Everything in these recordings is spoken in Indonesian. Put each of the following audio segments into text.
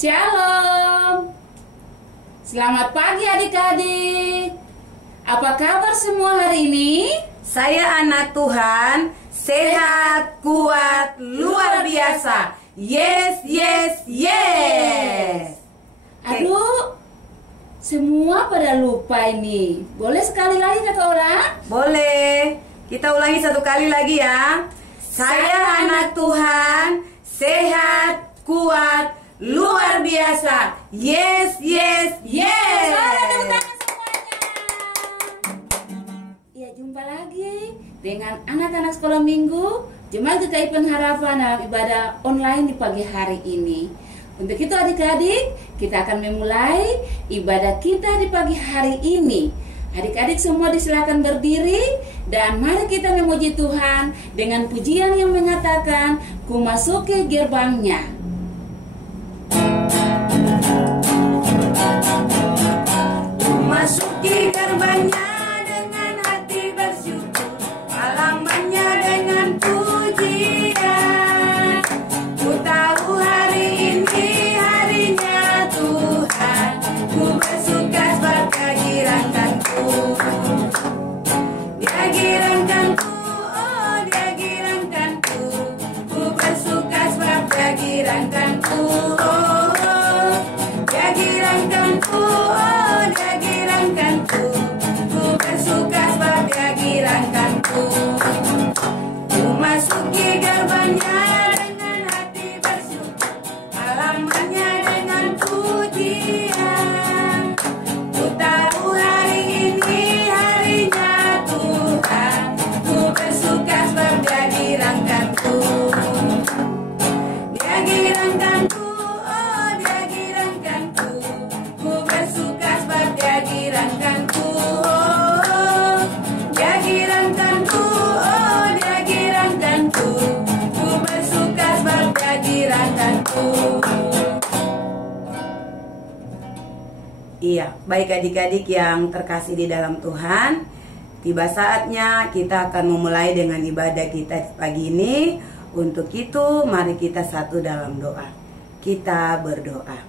Shalom. Selamat pagi adik-adik. Apa kabar semua hari ini? Saya anak Tuhan, sehat, kuat, luar biasa. Yes, yes, yes. Aduh, semua pada lupa ini. Boleh sekali lagi kakak orang? Boleh. Kita ulangi satu kali lagi ya. Saya anak Tuhan, sehat, kuat, luar biasa. Yes, yes, yes. Suara tepuk tangan semuanya. Ya, jumpa lagi dengan anak-anak sekolah minggu Jemaat GKI Pengharapan dalam ibadah online di pagi hari ini. Untuk itu adik-adik, kita akan memulai ibadah kita di pagi hari ini. Adik-adik semua disilakan berdiri dan mari kita memuji Tuhan dengan pujian yang mengatakan, "Ku masuki gerbangnya." Masuki gerbangnya dengan hati bersyukur, halamannya dengan pujian. Ku tahu hari ini harinya Tuhan, ku bersuka sebab Dia girankanku. Dia girankanku, oh Dia girankanku. Ku bersuka sebab Dia girankanku. Oh, oh. Dia girankanku, oh Dia girankanku. Ku bersuka sebab Dia girankanku. Ku masuki gerbangnya dengan hati bersyukur, halamannya dengan pujian. Ku tahu hari ini harinya Tuhan, ku bersuka sebab Dia girankanku. Dia girankanku, oh Dia girankanku. Ku bersuka sebab Dia girankanku. Oh, Dia girankanku, oh Dia girankanku. Ku bersuka sebab Dia girankanku. Iya, baik adik-adik yang terkasih di dalam Tuhan, tiba saatnya kita akan memulai dengan ibadah kita pagi ini. Untuk itu, mari kita satu dalam doa. Kita berdoa.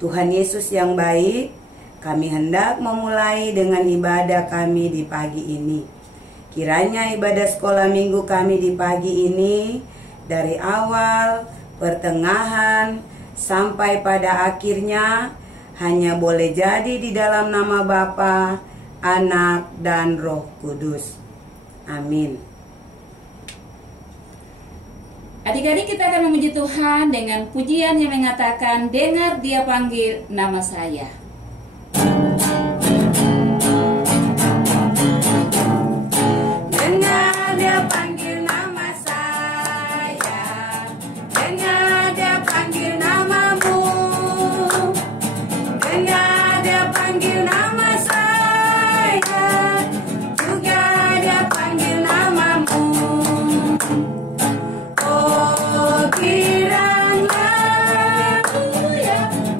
Tuhan Yesus yang baik, kami hendak memulai dengan ibadah kami di pagi ini. Kiranya ibadah sekolah minggu kami di pagi ini, dari awal, pertengahan, sampai pada akhirnya, hanya boleh jadi di dalam nama Bapa, Anak, dan Roh Kudus. Amin. Adik-adik, kita akan memuji Tuhan dengan pujian yang mengatakan, "Dengar Dia panggil nama saya." Dengar Dia panggil nama saya, dengar Dia panggil namamu, dengar Dia panggil nama saya, juga Dia panggil namamu. Oh giranglah,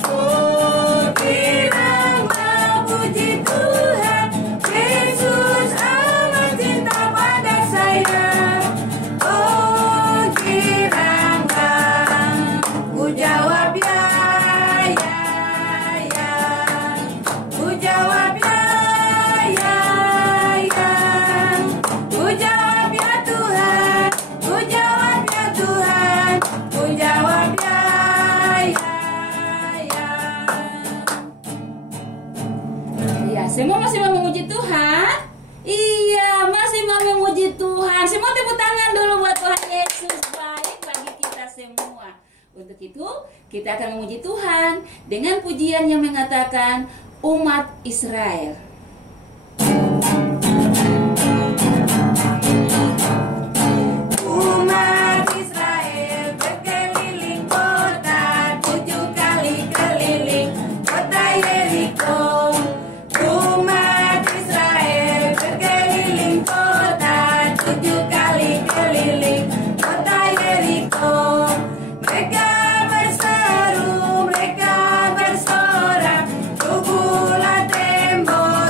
oh giranglah puji Tuhan, Yesus amat cinta pada saya. Oh giranglah, ku jawab ya, ya, ya, ku jawab ya, ya, ya, ku jawab ya Tuhan, ku jawab ya Tuhan, ku jawab ya, ya, ya. Ya, semua masih mau memuji Tuhan? Iya, masih mau memuji Tuhan. Semua tepuk tangan dulu buat Tuhan Yesus, baik bagi kita semua. Untuk itu, kita akan memuji Tuhan dengan pujian yang mengatakan, "Umat Israel." Umat Israel berkeliling kota, 7 kali keliling kota Yeriko. Umat Israel berkeliling kota, 7 kali keliling kota Yeriko. Mereka berseru, mereka bersorak, rubuhlah tembok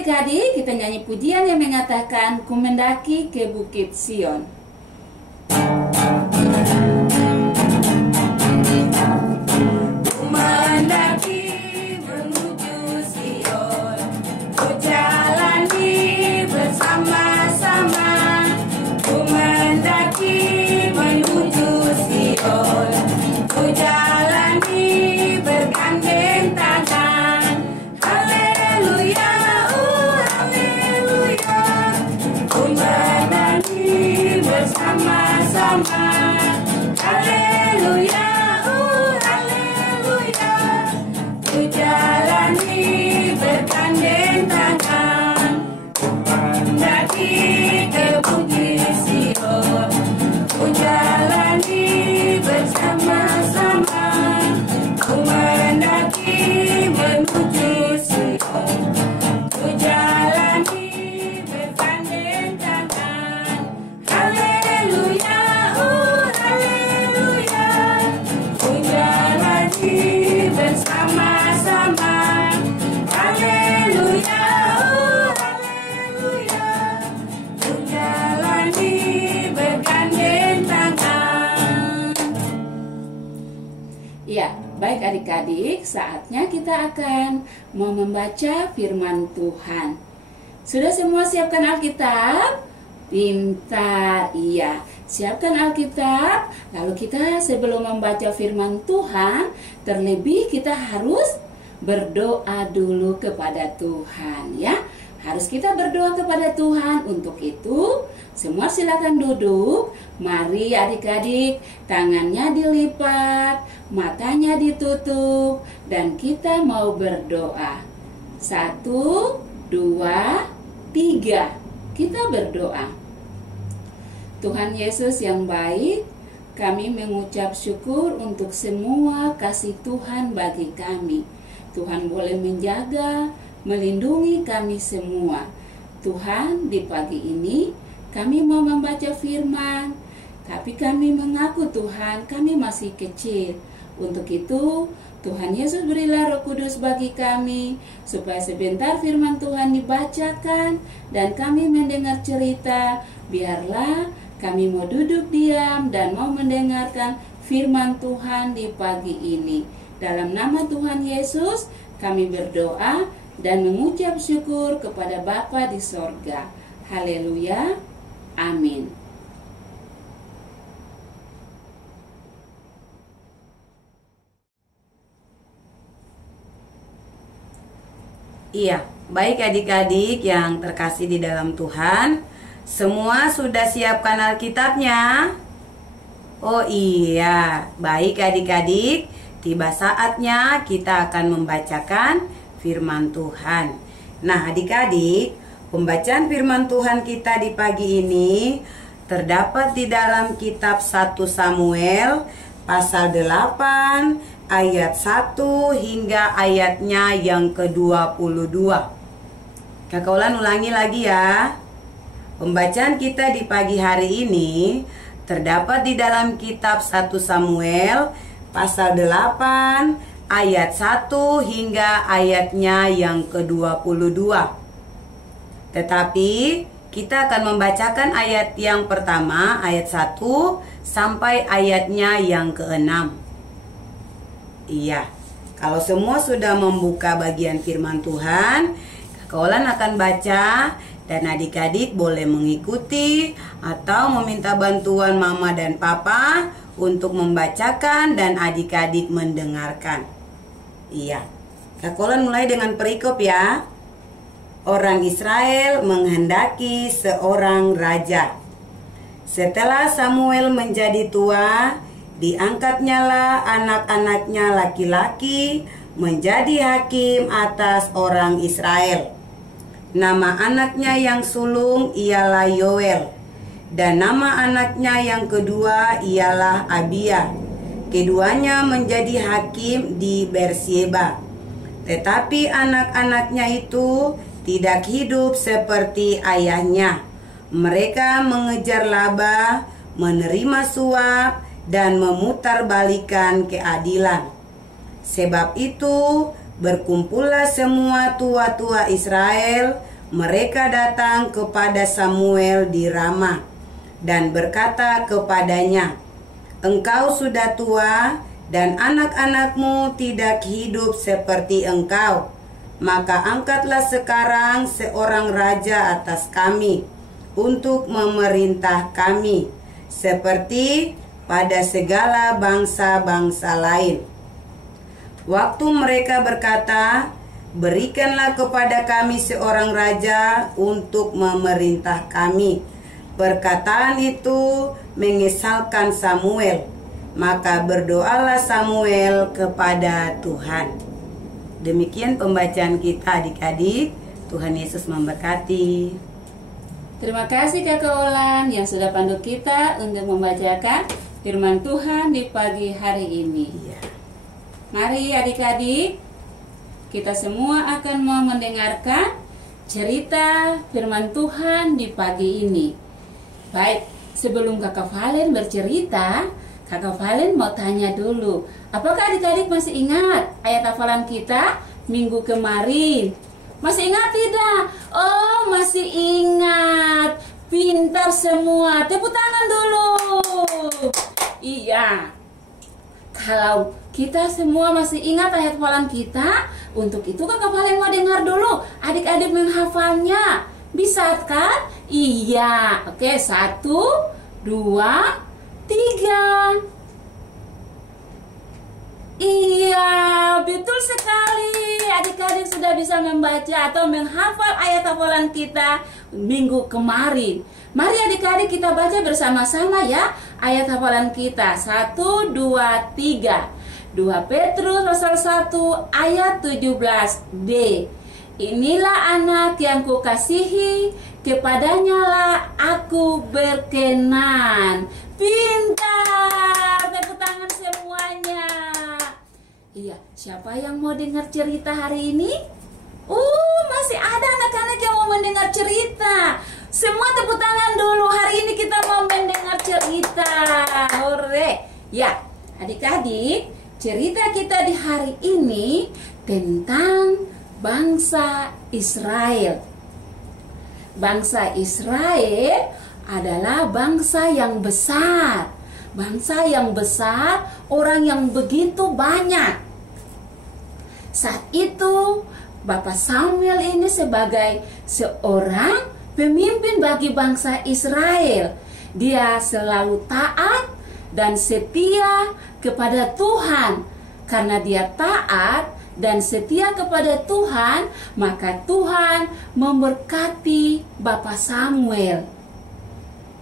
adik-adik, kita nyanyi pujian yang mengatakan ku mendaki ke Bukit Sion. Ku mendaki menuju Sion, ku jalani bersama-sama. Ku mendaki menuju Sion, ku jalani bergandeng tangan. Haleluya, haleluya. Ku mendaki bersama-sama. Haleluya, haleluya. Ku jalani bergandeng tangan. Ku mendaki ke Bukit Sion, ku jalani bersama-sama. Ku mendaki menuju Sion, ku jalani bergandeng tangan. Haleluya, haleluya. Ku jalani bersama-sama. Haleluya, haleluya. Ku jalani bergandeng tangan. Ya, baik adik-adik, saatnya kita akan mau membaca firman Tuhan. Sudah semua siapkan Alkitab? Pintar, iya. Siapkan Alkitab, lalu kita sebelum membaca firman Tuhan, terlebih kita harus berdoa dulu kepada Tuhan, ya. Harus kita berdoa kepada Tuhan. Untuk itu, semua silakan duduk. Mari adik-adik, tangannya dilipat, matanya ditutup, dan kita mau berdoa. 1, 2, 3. Kita berdoa. Tuhan Yesus yang baik, kami mengucap syukur untuk semua kasih Tuhan bagi kami. Tuhan boleh menjaga, melindungi kami semua. Tuhan, di pagi ini kami mau membaca firman, tapi kami mengaku Tuhan, kami masih kecil. Untuk itu, Tuhan Yesus berilah Roh Kudus bagi kami, supaya sebentar firman Tuhan dibacakan dan kami mendengar cerita. Biarlah kami mau duduk diam dan mau mendengarkan firman Tuhan di pagi ini. Dalam nama Tuhan Yesus, kami berdoa dan mengucap syukur kepada Bapa di sorga. Haleluya. Amin. Iya, baik adik-adik yang terkasih di dalam Tuhan, semua sudah siapkan Alkitabnya? Oh iya, baik adik-adik, tiba saatnya kita akan membacakan firman Tuhan. Nah adik-adik, pembacaan firman Tuhan kita di pagi ini terdapat di dalam kitab 1 Samuel pasal 8 ayat 1 hingga ayatnya yang ke-22. Kakak Ulan ulangi lagi ya. Pembacaan kita di pagi hari ini terdapat di dalam kitab 1 Samuel pasal 8 ayat 1 hingga ayatnya yang ke-22. Tetapi kita akan membacakan ayat yang pertama, ayat 1 sampai ayatnya yang ke-6. Iya, kalau semua sudah membuka bagian firman Tuhan, Kakak Olan akan baca dan adik-adik boleh mengikuti atau meminta bantuan mama dan papa untuk membacakan dan adik-adik mendengarkan. Iya, Kakak Olan mulai dengan perikop ya. Orang Israel menghendaki seorang raja. Setelah Samuel menjadi tua, diangkatnyalah anak-anaknya laki-laki menjadi hakim atas orang Israel. Nama anaknya yang sulung ialah Yoel, dan nama anaknya yang kedua ialah Abia. Keduanya menjadi hakim di Berseba. Tetapi anak-anaknya itu tidak hidup seperti ayahnya. Mereka mengejar laba, menerima suap, dan memutarbalikkan keadilan. Sebab itu berkumpullah semua tua-tua Israel mereka datang kepada Samuel di Rama dan berkata kepadanya, "Engkau sudah tua dan anak-anakmu tidak hidup seperti engkau. Maka angkatlah sekarang seorang raja atas kami untuk memerintah kami, seperti pada segala bangsa-bangsa lain." Waktu mereka berkata, "Berikanlah kepada kami seorang raja untuk memerintah kami," perkataan itu mengesalkan Samuel. Maka berdoalah Samuel kepada Tuhan. Demikian pembacaan kita adik-adik. Tuhan Yesus memberkati. Terima kasih Kakak Olan yang sudah pandu kita untuk membacakan firman Tuhan di pagi hari ini. Iya. Mari adik-adik, kita semua akan mau mendengarkan cerita firman Tuhan di pagi ini. Baik, sebelum Kakak Valen bercerita, Kakak Valen mau tanya dulu, apakah adik-adik masih ingat ayat hafalan kita minggu kemarin? Masih ingat tidak? Oh, masih ingat. Pintar semua. Tepuk tangan dulu. Iya. Kalau kita semua masih ingat ayat hafalan kita, untuk itu Kakak Valen mau dengar dulu adik-adik menghafalnya. Bisa kan? Iya. Oke, 1, 2, 3. Iya, betul sekali. Adik-adik sudah bisa membaca atau menghafal ayat hafalan kita minggu kemarin. Mari adik-adik kita baca bersama-sama ya ayat hafalan kita. 1, 2, 3. 2 Petrus pasal 1 ayat 17D. Inilah anak yang kukasihi, kepadanya lah aku berkenan. Pintar. Tepuk tangan semuanya. Iya, siapa yang mau dengar cerita hari ini? Masih ada anak-anak yang mau mendengar cerita. Semua tepuk tangan dulu. Hari ini kita mau mendengar cerita. Hore. Ya, adik-adik, cerita kita di hari ini tentang bangsa Israel. Bangsa Israel adalah bangsa yang besar. Bangsa yang besar, orang yang begitu banyak. Saat itu, Bapak Samuel ini sebagai seorang pemimpin bagi bangsa Israel. Dia selalu taat dan setia kepada Tuhan. Karena dia taat dan setia kepada Tuhan, maka Tuhan memberkati Bapak Samuel.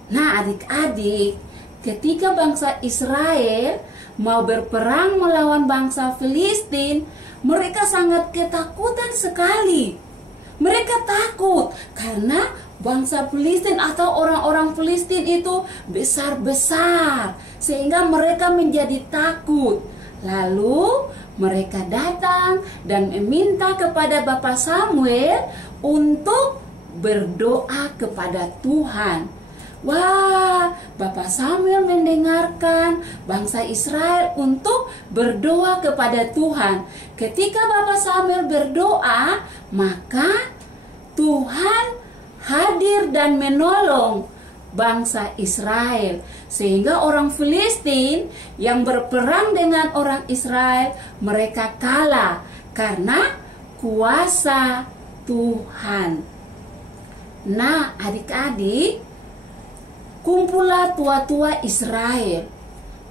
Nah, adik-adik, ketika bangsa Israel mau berperang melawan bangsa Filistin, mereka sangat ketakutan sekali. Mereka takut karena bangsa Filistin atau orang-orang Filistin itu besar-besar, sehingga mereka menjadi takut. Lalu mereka datang dan meminta kepada Bapak Samuel untuk berdoa kepada Tuhan. Wah, Bapak Samuel mendengarkan bangsa Israel untuk berdoa kepada Tuhan. Ketika Bapak Samuel berdoa, maka Tuhan hadir dan menolong bangsa Israel. Sehingga orang Filistin yang berperang dengan orang Israel, mereka kalah karena kuasa Tuhan. Nah, adik-adik, kumpullah tua-tua Israel.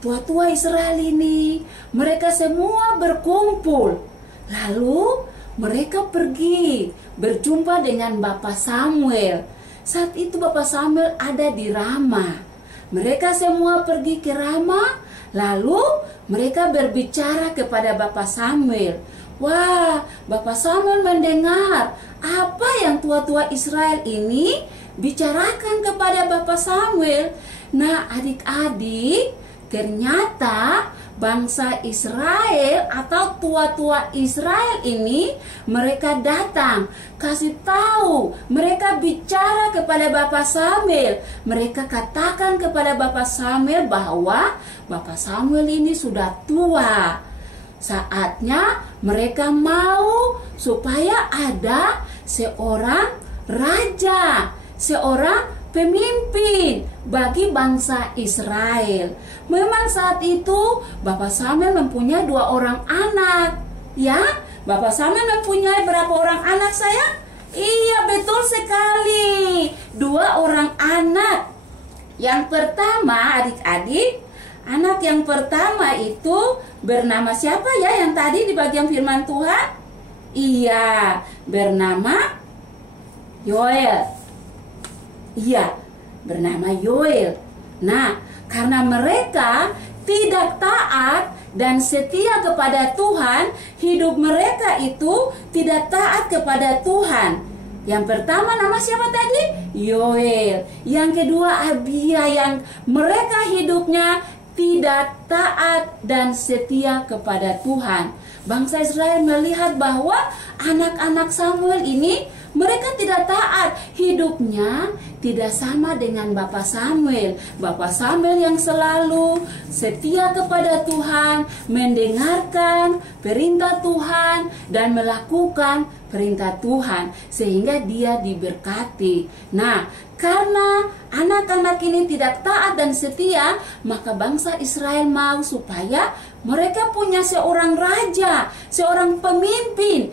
Tua-tua Israel ini, mereka semua berkumpul. Lalu mereka pergi berjumpa dengan Bapak Samuel. Saat itu Bapak Samuel ada di Rama. Mereka semua pergi ke Rama, lalu mereka berbicara kepada Bapak Samuel. Wah, Bapak Samuel mendengar apa yang tua-tua Israel ini bicarakan kepada Bapak Samuel. Nah, adik-adik, ternyata bangsa Israel atau tua-tua Israel ini, mereka datang kasih tahu, mereka bicara kepada Bapak Samuel. Mereka katakan kepada Bapak Samuel bahwa Bapak Samuel ini sudah tua. Saatnya mereka mau supaya ada seorang raja, seorang pemimpin bagi bangsa Israel. Memang saat itu Bapak Samuel mempunyai 2 orang anak. Ya, Bapak Samuel mempunyai berapa orang anak sayang? Iya, betul sekali. 2 orang anak. Yang pertama, adik-adik, anak yang pertama itu bernama siapa ya yang tadi di bagian firman Tuhan? Iya, bernama Yoel. Iya, bernama Yoel. Nah, karena mereka tidak taat dan setia kepada Tuhan, hidup mereka itu tidak taat kepada Tuhan. Yang pertama nama siapa tadi? Yoel. Yang kedua Abia, yang mereka hidupnya tidak taat dan setia kepada Tuhan. Bangsa Israel melihat bahwa anak-anak Samuel ini mereka tidak taat, hidupnya tidak sama dengan Bapak Samuel. Bapak Samuel yang selalu setia kepada Tuhan, mendengarkan perintah Tuhan dan melakukan perintah Tuhan sehingga dia diberkati. Nah, karena anak-anak ini tidak taat dan setia, maka bangsa Israel mau supaya mereka punya seorang raja, seorang pemimpin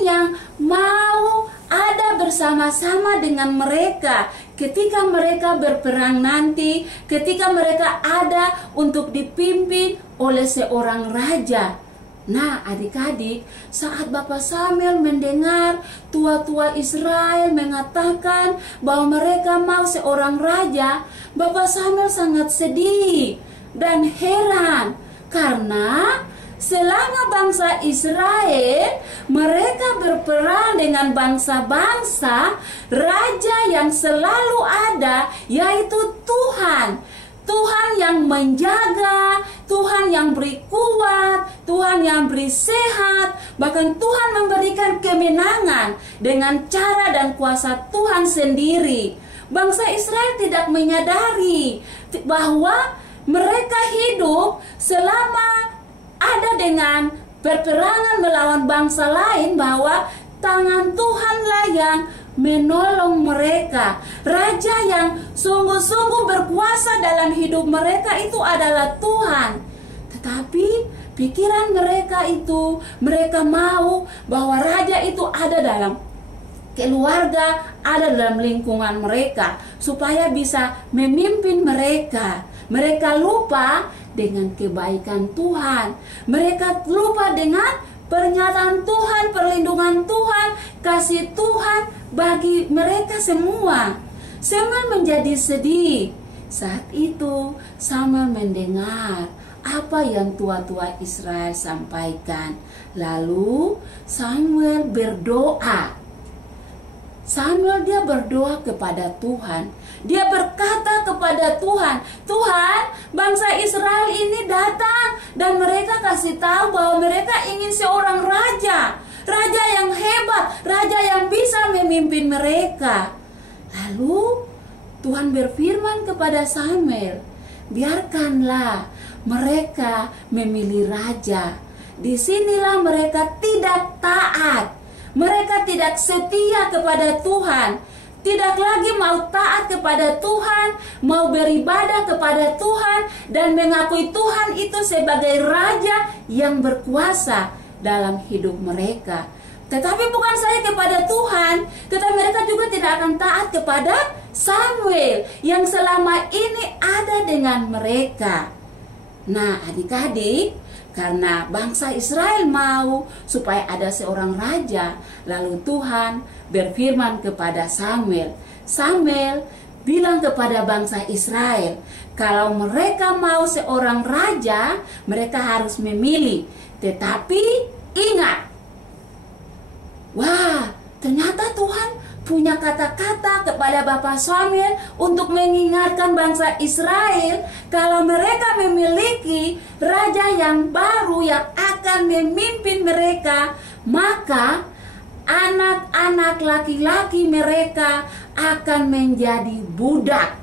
yang mau ada bersama-sama dengan mereka ketika mereka berperang nanti, ketika mereka ada untuk dipimpin oleh seorang raja. Nah, adik-adik, saat Bapak Samuel mendengar tua-tua Israel mengatakan bahwa mereka mau seorang raja, Bapak Samuel sangat sedih dan heran karena selama bangsa Israel mereka berperang dengan bangsa-bangsa, raja yang selalu ada yaitu Tuhan. Tuhan yang menjaga, Tuhan yang beri kuat, Tuhan yang beri sehat, bahkan Tuhan memberikan kemenangan dengan cara dan kuasa Tuhan sendiri. Bangsa Israel tidak menyadari bahwa mereka hidup selama ada dengan berperangan melawan bangsa lain, bahwa tangan Tuhanlah yang menolong mereka. Raja yang sungguh-sungguh berkuasa dalam hidup mereka itu adalah Tuhan. Tetapi pikiran mereka itu, mereka mau bahwa raja itu ada dalam keluarga, ada dalam lingkungan mereka supaya bisa memimpin mereka. Mereka lupa dengan kebaikan Tuhan. Mereka lupa dengan pernyataan Tuhan, perlindungan Tuhan, kasih Tuhan bagi mereka semua. Samuel menjadi sedih. Saat itu Samuel mendengar apa yang tua-tua Israel sampaikan. Lalu Samuel berdoa. Samuel dia berdoa kepada Tuhan. Dia berkata kepada Tuhan, Tuhan, bangsa Israel ini datang dan mereka kasih tahu bahwa mereka ingin seorang raja. Raja yang hebat, raja yang bisa memimpin mereka. Lalu Tuhan berfirman kepada Samuel, biarkanlah mereka memilih raja. Disinilah mereka tidak taat. Mereka tidak setia kepada Tuhan, tidak lagi mau taat kepada Tuhan, mau beribadah kepada Tuhan, dan mengakui Tuhan itu sebagai raja yang berkuasa dalam hidup mereka. Tetapi bukan saja kepada Tuhan, tetapi mereka juga tidak akan taat kepada Samuel yang selama ini ada dengan mereka. Nah, adik-adik, karena bangsa Israel mau supaya ada seorang raja, lalu Tuhan berfirman kepada Samuel. Samuel bilang kepada bangsa Israel, kalau mereka mau seorang raja, mereka harus memilih. Tetapi ingat, wah, ternyata Tuhan punya kata-kata kepada Bapak Samuel untuk mengingatkan bangsa Israel kalau mereka memiliki raja yang baru yang akan memimpin mereka, maka anak-anak laki-laki mereka akan menjadi budak.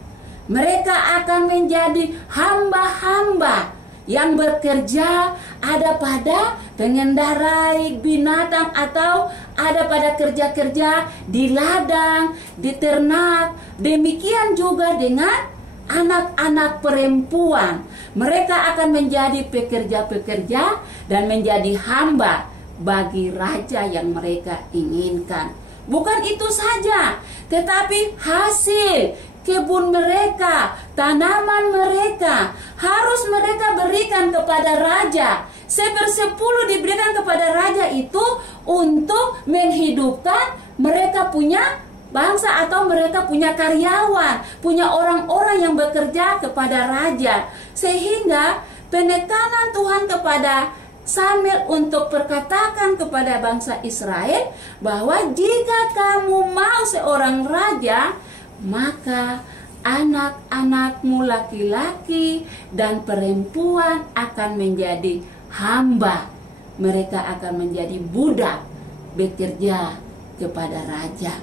Mereka akan menjadi hamba-hamba. yang bekerja, ada pada pengendarai binatang, atau ada pada kerja-kerja di ladang, di ternak. Demikian juga dengan anak-anak perempuan. Mereka akan menjadi pekerja-pekerja dan menjadi hamba bagi raja yang mereka inginkan. Bukan itu saja, tetapi hasil kebun mereka, tanaman mereka harus mereka berikan kepada raja. 1/10 diberikan kepada raja itu untuk menghidupkan mereka punya bangsa, atau mereka punya karyawan, punya orang-orang yang bekerja kepada raja. Sehingga penekanan Tuhan kepada Samuel untuk berkatakan kepada bangsa Israel bahwa jika kamu mau seorang raja, maka anak-anakmu laki-laki dan perempuan akan menjadi hamba. Mereka akan menjadi budak bekerja kepada raja.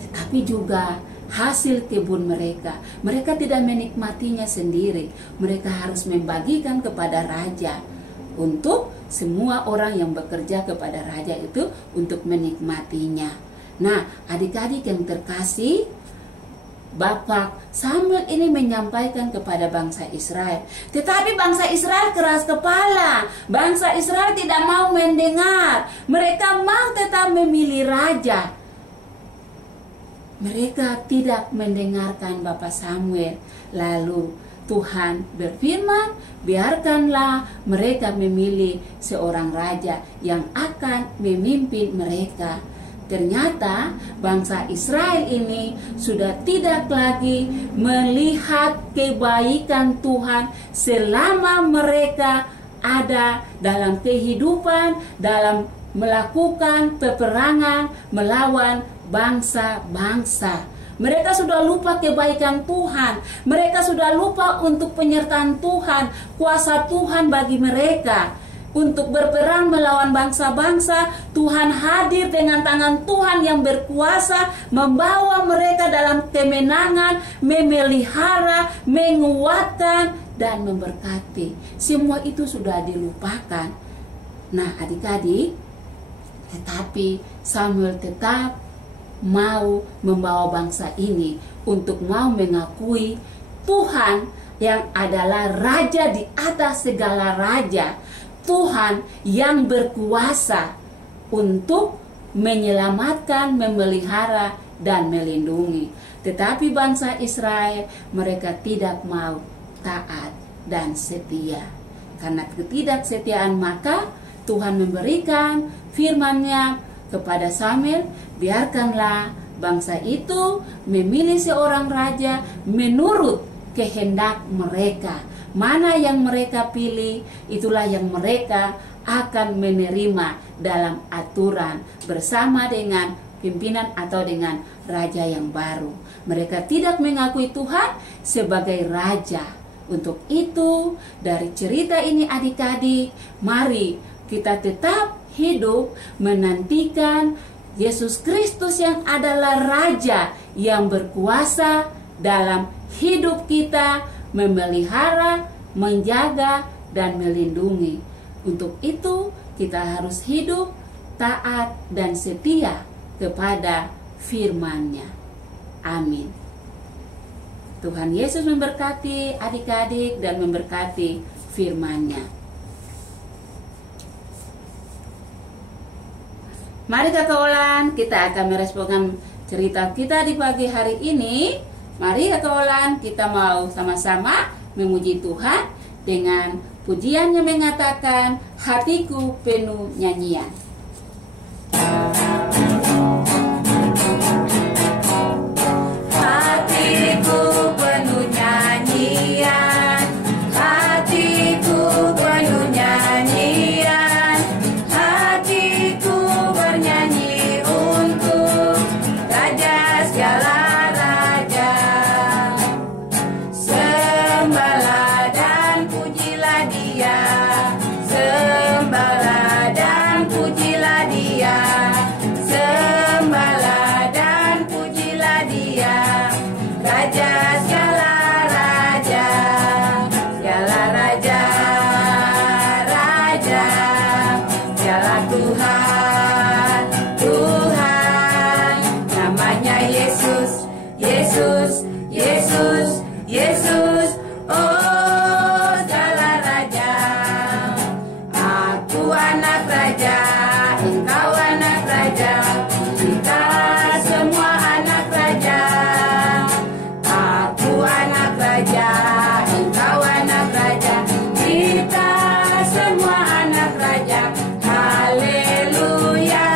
Tetapi juga hasil kebun mereka tidak menikmatinya sendiri. Mereka harus membagikan kepada raja, untuk semua orang yang bekerja kepada raja itu untuk menikmatinya. Nah, adik-adik yang terkasih, Bapak Samuel ini menyampaikan kepada bangsa Israel. Tetapi bangsa Israel keras kepala. Bangsa Israel tidak mau mendengar. Mereka mau tetap memilih raja. Mereka tidak mendengarkan Bapak Samuel. Lalu Tuhan berfirman, biarkanlah mereka memilih seorang raja yang akan memimpin mereka. Ternyata bangsa Israel ini sudah tidak lagi melihat kebaikan Tuhan selama mereka ada dalam kehidupan, dalam melakukan peperangan melawan bangsa-bangsa. Mereka sudah lupa kebaikan Tuhan. Mereka sudah lupa untuk penyertaan Tuhan, kuasa Tuhan bagi mereka. Untuk berperang melawan bangsa-bangsa, Tuhan hadir dengan tangan Tuhan yang berkuasa, membawa mereka dalam kemenangan, memelihara, menguatkan, dan memberkati. Semua itu sudah dilupakan. Nah, adik-adik, tetapi Samuel tetap mau membawa bangsa ini untuk mau mengakui Tuhan yang adalah raja di atas segala raja. Tuhan yang berkuasa untuk menyelamatkan, memelihara, dan melindungi. Tetapi bangsa Israel, mereka tidak mau taat dan setia. Karena ketidaksetiaan, maka Tuhan memberikan firman-Nya kepada Samuel, biarkanlah bangsa itu memilih seorang raja menurut kehendak mereka. Mana yang mereka pilih, itulah yang mereka akan menerima dalam aturan bersama dengan pimpinan atau dengan raja yang baru. Mereka tidak mengakui Tuhan sebagai raja. Untuk itu, dari cerita ini adik-adik, mari kita tetap hidup menantikan Yesus Kristus yang adalah raja yang berkuasa dalam hidup kita, memelihara, menjaga, dan melindungi. Untuk itu kita harus hidup taat dan setia kepada firman-Nya. Amin. Tuhan Yesus memberkati adik-adik dan memberkati firman-Nya. Mari Kakak Olan, kita akan meresponkan cerita kita di pagi hari ini. Mari Kakak Olan, kita mau sama-sama memuji Tuhan dengan pujian yang mengatakan hatiku penuh nyanyian. Hatiku penuh nyanyian, hatiku penuh nyanyian, hatiku bernyanyi untuk Raja segala raja. Sembahlah dan pujilah Dia, sembahlah dan pujilah Yesus, Yesus, Yesus, Yesus. Oh segala raja, aku anak raja, engkau anak raja, kita semua anak raja. Aku anak raja, engkau anak raja, kita semua anak raja. Haleluya,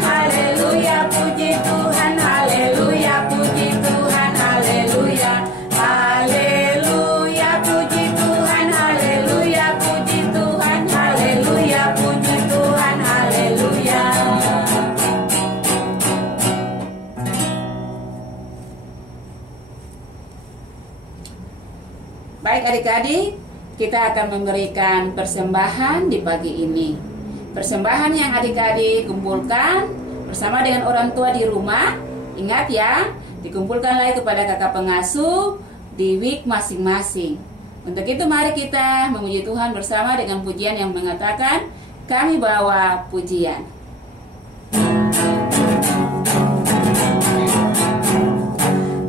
haleluya, puji Tuhan, haleluya, puji Tuhan, haleluya, haleluya, puji Tuhan, haleluya, puji Tuhan, haleluya, puji Tuhan, haleluya. Baik adik-adik, kita akan memberikan persembahan di pagi ini. Persembahan yang adik-adik kumpulkan bersama dengan orang tua di rumah. Ingat ya, dikumpulkan lagi kepada kakak pengasuh di week masing-masing. Untuk itu mari kita memuji Tuhan bersama dengan pujian yang mengatakan, kami bawa pujian.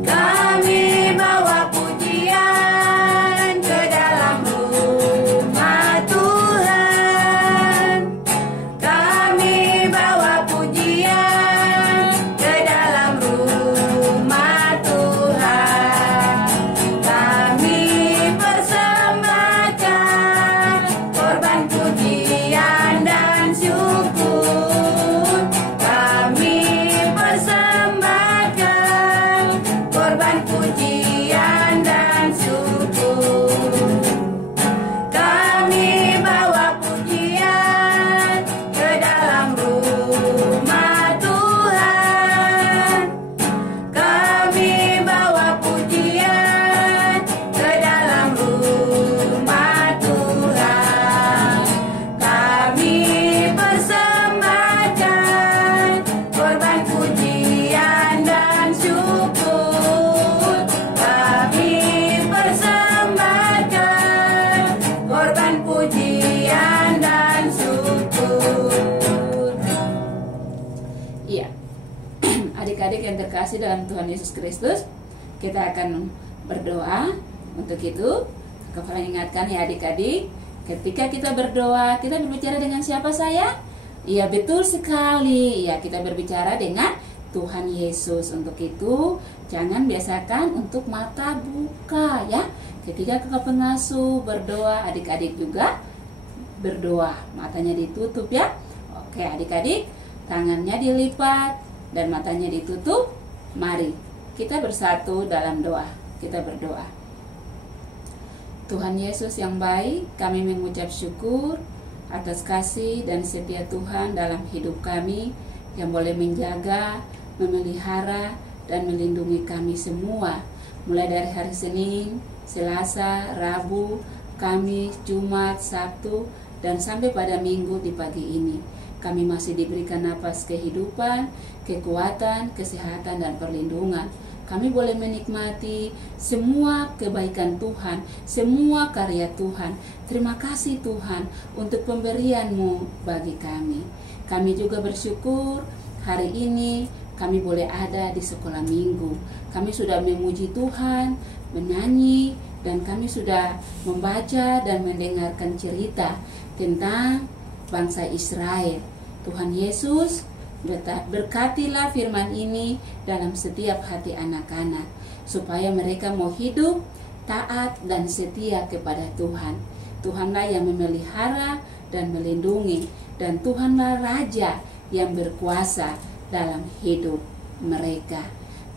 Kami bawa pujian ke dalam rumah Tuhan. Kami bawa pujian ke dalam rumah Tuhan. Kami persembahkan korban pujian dan syukur. Kami persembahkan korban pujian dan syukur. Kami bawa pujian ke dalam rumah Tuhan. Kami bawa pujian ke dalam rumah Tuhan. Kami persembahkan korban pujian dan syukur. Kami persembahkan korban pujian dan syukur. Iya, adik-adik yang terkasih dalam Tuhan Yesus Kristus, kita akan berdoa. Untuk itu, kakak ingatkan ya adik-adik, ketika kita berdoa, kita berbicara dengan siapa saya? Iya betul sekali, ya kita berbicara dengan Tuhan Yesus. Untuk itu, jangan biasakan untuk mata buka ya. Ketika kakak pengasuh berdoa, adik-adik juga berdoa, matanya ditutup ya. Oke adik-adik, tangannya dilipat dan matanya ditutup. Mari kita bersatu dalam doa. Kita berdoa. Tuhan Yesus yang baik, kami mengucap syukur atas kasih dan setia Tuhan dalam hidup kami yang boleh menjaga, memelihara, dan melindungi kami semua. Mulai dari hari Senin, Selasa, Rabu, Kamis, Jumat, Sabtu, dan sampai pada Minggu di pagi ini. Kami masih diberikan napas kehidupan, kekuatan, kesehatan, dan perlindungan. Kami boleh menikmati semua kebaikan Tuhan, semua karya Tuhan. Terima kasih Tuhan untuk pemberian-Mu bagi kami. Kami juga bersyukur hari ini kami boleh ada di sekolah minggu. Kami sudah memuji Tuhan, menyanyi, dan kami sudah membaca dan mendengarkan cerita tentang bangsa Israel. Tuhan Yesus, berkatilah firman ini dalam setiap hati anak-anak, supaya mereka mau hidup taat dan setia kepada Tuhan. Tuhanlah yang memelihara dan melindungi, dan Tuhanlah Raja yang berkuasa dalam hidup mereka.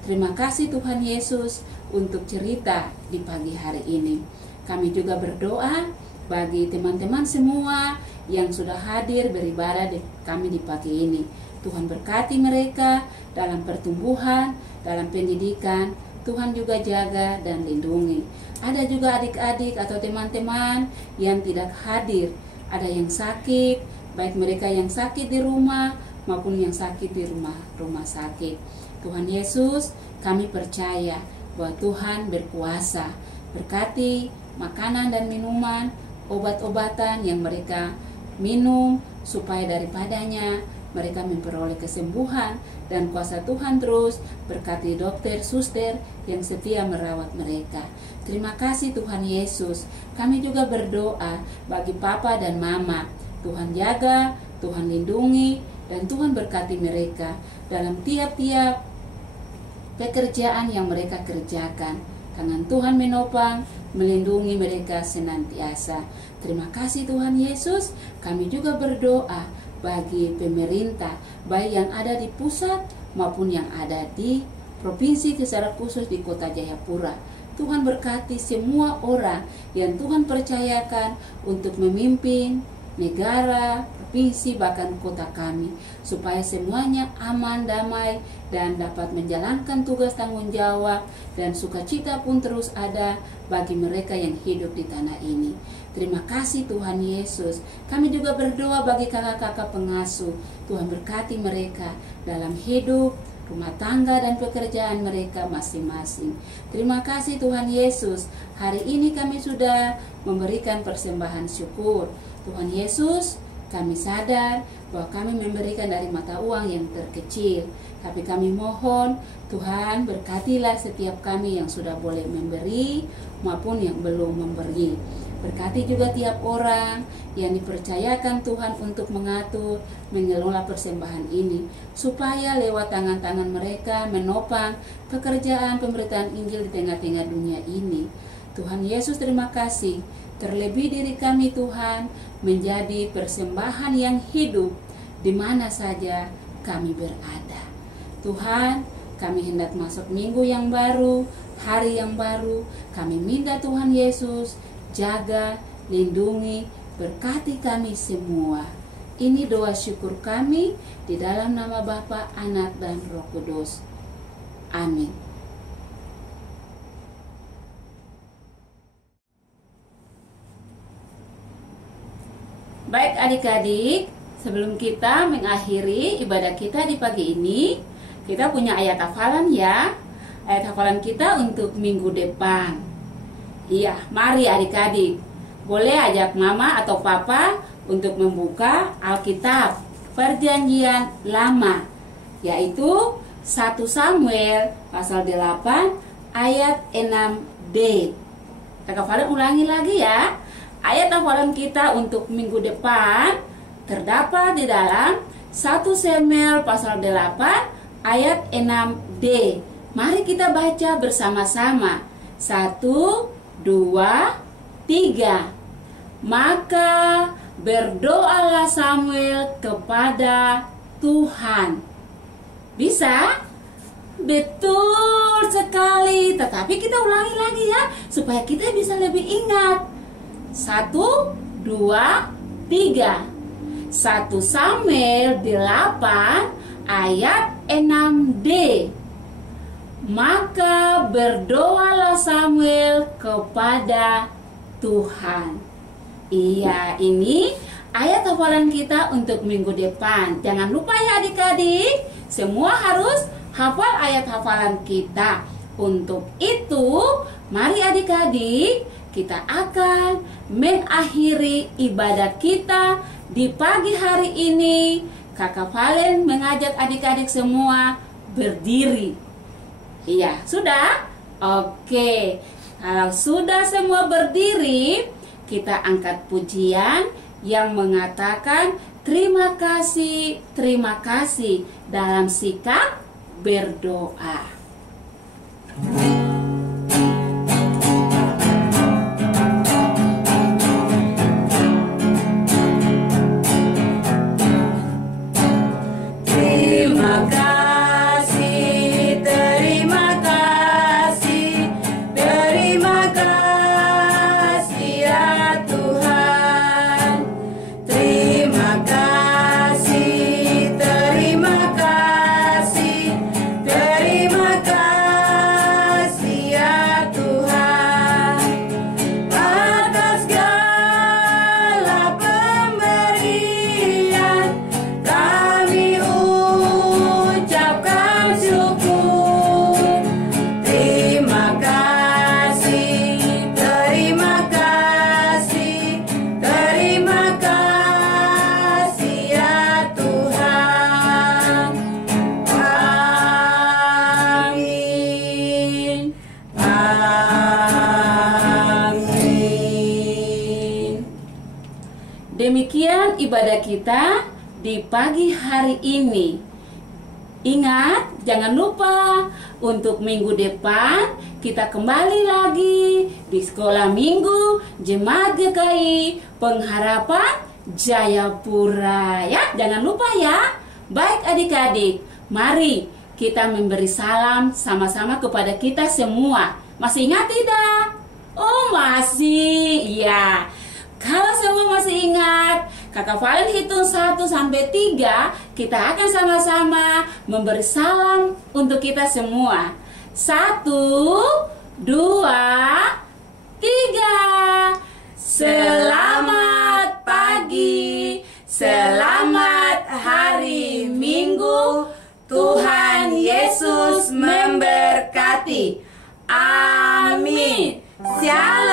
Terima kasih Tuhan Yesus untuk cerita di pagi hari ini. Kami juga berdoa bagi teman-teman semua yang sudah hadir beribadah kami di pagi ini. Tuhan berkati mereka dalam pertumbuhan, dalam pendidikan. Tuhan juga jaga dan lindungi. Ada juga adik-adik atau teman-teman yang tidak hadir. Ada yang sakit, baik mereka yang sakit di rumah maupun yang sakit di rumah sakit. Tuhan Yesus, kami percaya bahwa Tuhan berkuasa. Berkati makanan dan minuman, obat-obatan yang mereka minum, supaya daripadanya mereka memperoleh kesembuhan, dan kuasa Tuhan terus berkati dokter, suster yang setia merawat mereka. Terima kasih Tuhan Yesus. Kami juga berdoa bagi papa dan mama. Tuhan jaga, Tuhan lindungi, dan Tuhan berkati mereka dalam tiap-tiap pekerjaan yang mereka kerjakan. Tangan Tuhan menopang, melindungi mereka senantiasa. Terima kasih Tuhan Yesus. Kami juga berdoa bagi pemerintah, baik yang ada di pusat maupun yang ada di provinsi, secara khusus di Kota Jayapura. Tuhan berkati semua orang yang Tuhan percayakan untuk memimpin negara, provinsi, bahkan kota kami, supaya semuanya aman, damai, dan dapat menjalankan tugas tanggung jawab, dan sukacita pun terus ada bagi mereka yang hidup di tanah ini. Terima kasih Tuhan Yesus. Kami juga berdoa bagi kakak-kakak pengasuh. Tuhan berkati mereka dalam hidup, rumah tangga, dan pekerjaan mereka masing-masing. Terima kasih Tuhan Yesus. Hari ini kami sudah memberikan persembahan syukur. Tuhan Yesus, kami sadar bahwa kami memberikan dari mata uang yang terkecil, tapi kami mohon Tuhan berkatilah setiap kami yang sudah boleh memberi maupun yang belum memberi. Berkati juga tiap orang yang dipercayakan Tuhan untuk mengatur, mengelola persembahan ini, supaya lewat tangan-tangan mereka menopang pekerjaan pemberitaan Injil di tengah-tengah dunia ini. Tuhan Yesus, terima kasih. Terlebih diri kami Tuhan menjadi persembahan yang hidup di mana saja kami berada. Tuhan, kami hendak masuk minggu yang baru, hari yang baru. Kami minta Tuhan Yesus jaga, lindungi, berkati kami semua. Ini doa syukur kami di dalam nama Bapa, Anak, dan Roh Kudus. Amin. Baik adik-adik, sebelum kita mengakhiri ibadah kita di pagi ini, kita punya ayat hafalan ya. Ayat hafalan kita untuk minggu depan. Iya, mari adik-adik, boleh ajak mama atau papa untuk membuka Alkitab Perjanjian Lama, yaitu 1 Samuel pasal 8 ayat 6d. Kita hafalan ulangi lagi ya. Ayat hafalan kita untuk minggu depan terdapat di dalam 1 Samuel pasal 8 ayat 6d. Mari kita baca bersama-sama. 1, 2, 3. Maka berdoalah Samuel kepada Tuhan. Bisa? Betul sekali. Tetapi kita ulangi lagi ya, supaya kita bisa lebih ingat. 1, 2, 3. 1 Samuel 8 ayat 6d. Maka berdoalah Samuel kepada Tuhan. Iya, ini ayat hafalan kita untuk minggu depan. Jangan lupa ya adik-adik, semua harus hafal ayat hafalan kita. Untuk itu, mari adik-adik, kita akan mengakhiri ibadah kita di pagi hari ini. Kakak Valen mengajak adik-adik semua berdiri. Iya, sudah? Oke. Kalau sudah semua berdiri, kita angkat pujian yang mengatakan terima kasih dalam sikap berdoa. melanjutkan ibadah kita di pagi hari ini. Ingat, jangan lupa untuk minggu depan kita kembali lagi di sekolah minggu Jemaat GKI Pengharapan Jayapura ya. Jangan lupa ya. Baik adik-adik, mari kita memberi salam sama-sama kepada kita semua. Masih ingat tidak? Oh masih, iya. Kalau semua masih ingat, Kakak Valen hitung 1 sampai 3, kita akan sama-sama memberi salam untuk kita semua. 1, 2, 3. Selamat pagi, selamat hari Minggu. Tuhan Yesus memberkati. Amin. Shalom.